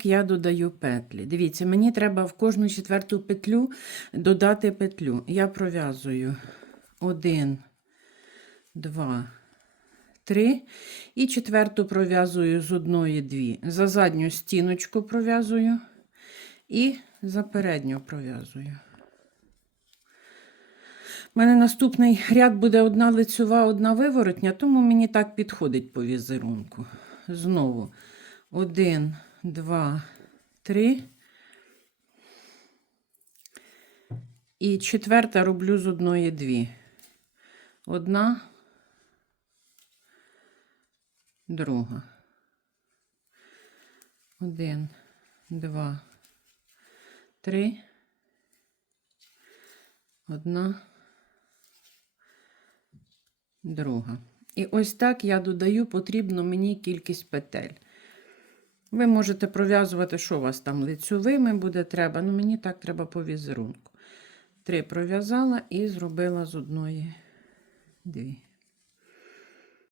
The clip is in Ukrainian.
як я додаю петлі. Дивіться, мені треба в кожну четверту петлю додати петлю. Я пров'язую один, два, три. І четверту пров'язую з одної дві. За задню стіночку пров'язую і за передню пров'язую. У мене наступний ряд буде одна лицьова, одна виворотня, тому мені так підходить по візерунку. Знову один, два, три. І четверта роблю з одної дві. Одна, друга. Один, два, три. Одна, друга. І ось так я додаю потрібну мені кількість петель. Ви можете пров'язувати, що у вас там лицьовими буде треба. Ну, мені так треба по візерунку. Три пров'язала і зробила з одної дві.